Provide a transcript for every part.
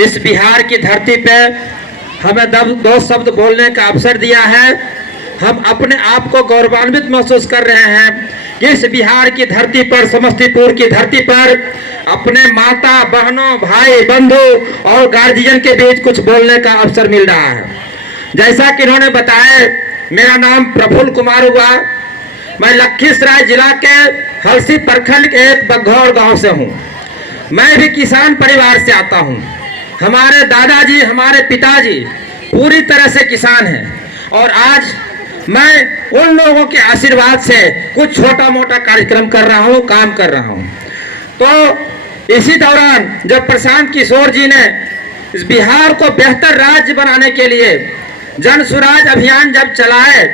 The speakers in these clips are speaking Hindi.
इस बिहार की धरती पे हमें दो शब्द बोलने का अवसर दिया है। हम अपने आप को गौरवान्वित महसूस कर रहे हैं कि इस बिहार की धरती पर, समस्तीपुर की धरती पर अपने माता बहनों, भाई बंधु और गार्जियन के बीच कुछ बोलने का अवसर मिल रहा है। जैसा कि इन्होंने बताया, मेरा नाम प्रफुल्ल कुमार हुआ। मैं लखीसराय जिला के हलसी प्रखंड के एक बघौर गांव से हूं। मैं भी किसान परिवार से आता हूं। हमारे दादाजी, हमारे पिताजी पूरी तरह से किसान हैं और आज मैं उन लोगों के आशीर्वाद से कुछ छोटा मोटा कार्यक्रम कर रहा हूं, काम कर रहा हूं। तो इसी दौरान जब प्रशांत किशोर जी ने इस बिहार को बेहतर राज्य बनाने के लिए जन सुराज अभियान जब चलाए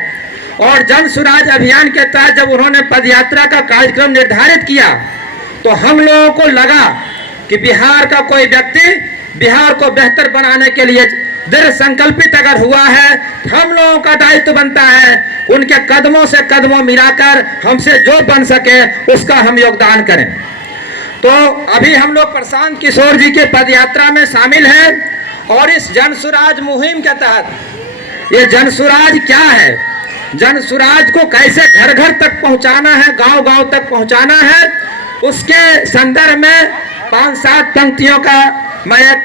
और जन सुराज अभियान के तहत जब उन्होंने पदयात्रा का कार्यक्रम निर्धारित किया, तो हम लोगों को लगा कि बिहार का कोई व्यक्ति बिहार को बेहतर बनाने के लिए दृढ़ संकल्पित अगर हुआ है, हम लोगों का दायित्व बनता है उनके कदमों से कदमों मिलाकर हमसे जो बन सके उसका हम योगदान करें। तो अभी हम लोग प्रशांत किशोर जी के पदयात्रा में शामिल हैं और इस जन सुराज मुहिम के तहत, ये जन सुराज क्या है, जन सुराज को कैसे घर घर तक पहुंचाना है, गांव गांव तक पहुंचाना है, उसके संदर्भ में 5-7 पंक्तियों का मैं एक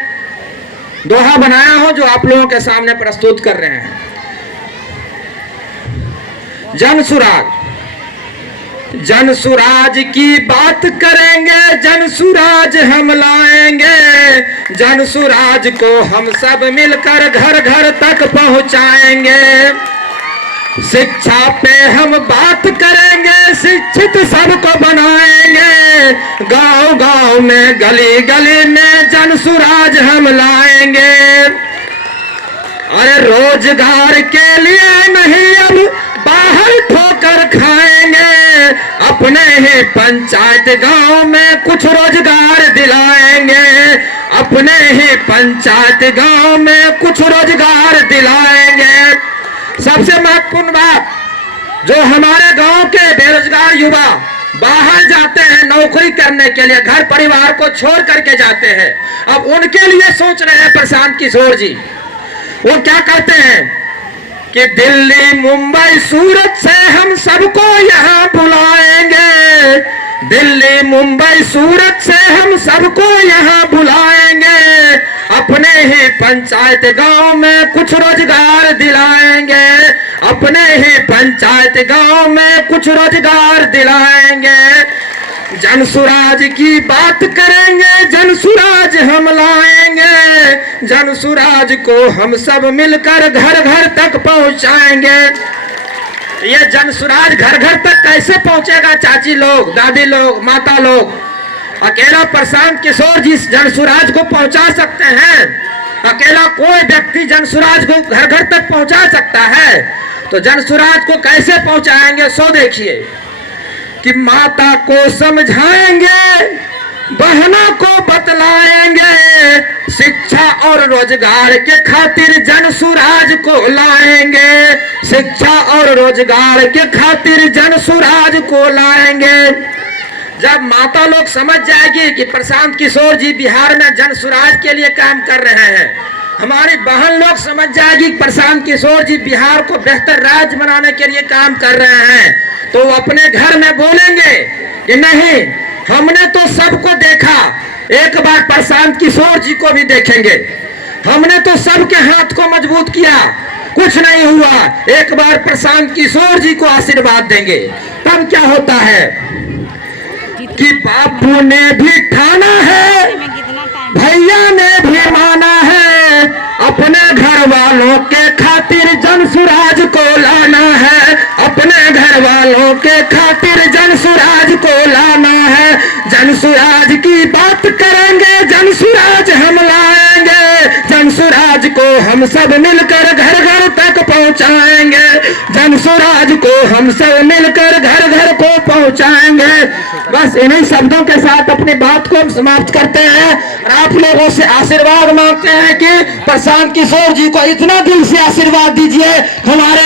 दोहा बनाया हूं जो आप लोगों के सामने प्रस्तुत कर रहे हैं। जन सुराज, जन सुराज की बात करेंगे, जन सुराज हम लाएंगे, जन सुराज को हम सब मिलकर घर घर तक पहुंचाएंगे। शिक्षा पे हम बात करेंगे, शिक्षित सबको बनाएंगे, गांव गांव में गली गली में जन सुराज हम लाएंगे। अरे रोजगार के लिए नहीं अब बाहर ठोकर खाएंगे, अपने ही पंचायत गांव में कुछ रोजगार दिलाएंगे, अपने ही पंचायत गांव में कुछ रोजगार दिलाएंगे। सबसे महत्वपूर्ण बात, जो हमारे गांव के बेरोजगार युवा बाहर जाते हैं नौकरी करने के लिए, घर परिवार को छोड़ करके जाते हैं, अब उनके लिए सोच रहे हैं प्रशांत किशोर जी। वो क्या कहते हैं कि दिल्ली मुंबई सूरत से हम सबको यहाँ बुलाएंगे, दिल्ली मुंबई सूरत से हम सबको यहाँ बुलाएंगे, अपने ही पंचायत गांव में कुछ रोजगार दिलाएंगे, अपने ही पंचायत गांव में कुछ रोजगार दिलाएंगे। जन सुराज की बात करेंगे, जन सुराज हम लाएंगे, जन सुराज को हम सब मिलकर घर घर तक पहुंचाएंगे। ये जन सुराज घर घर तक कैसे पहुंचेगा चाची लोग, दादी लोग, माता लोग? अकेला प्रशांत किशोर जी जन सुराज को पहुंचा सकते हैं? अकेला कोई व्यक्ति जन सुराज को घर घर तक पहुंचा सकता है? तो जन सुराज को कैसे पहुंचाएंगे? सो देखिए कि माता को समझाएंगे, बहनों को बतलाएंगे, शिक्षा और रोजगार के खातिर जन सुराज को लाएंगे, शिक्षा और रोजगार के खातिर जन सुराज को लाएंगे। जब माता लोग समझ जाएगी कि प्रशांत किशोर जी बिहार में जन सुराज के लिए काम कर रहे हैं, हमारी बहन लोग समझ जाएगी कि प्रशांत किशोर जी बिहार को बेहतर राज्य बनाने के लिए काम कर रहे हैं, तो वो अपने घर में बोलेंगे कि नहीं, हमने तो सबको देखा, एक बार प्रशांत किशोर जी को भी देखेंगे, हमने तो सबके हाथ को मजबूत किया, कुछ नहीं हुआ, एक बार प्रशांत किशोर जी को आशीर्वाद देंगे। तब क्या होता है कि बापू ने भी ठाना है, भैया ने भी माना है, अपने घर वालों के खातिर जन सुराज को लाना है, अपने घर वालों के खातिर जन सुराज को लाना है। जन सुराज की बात करेंगे, जन सुराज हम लाएंगे, जन सुराज को हम सब मिलकर घर घर तक पहुंचाएंगे, जन सुराज को हम सब मिलकर घर घर को पहुंचाएंगे। बस इन्हीं शब्दों के साथ अपनी बात को समाप्त करते हैं और आप लोगों से आशीर्वाद मांगते हैं कि प्रशांत किशोर जी को इतना दिल से आशीर्वाद दीजिए हमारे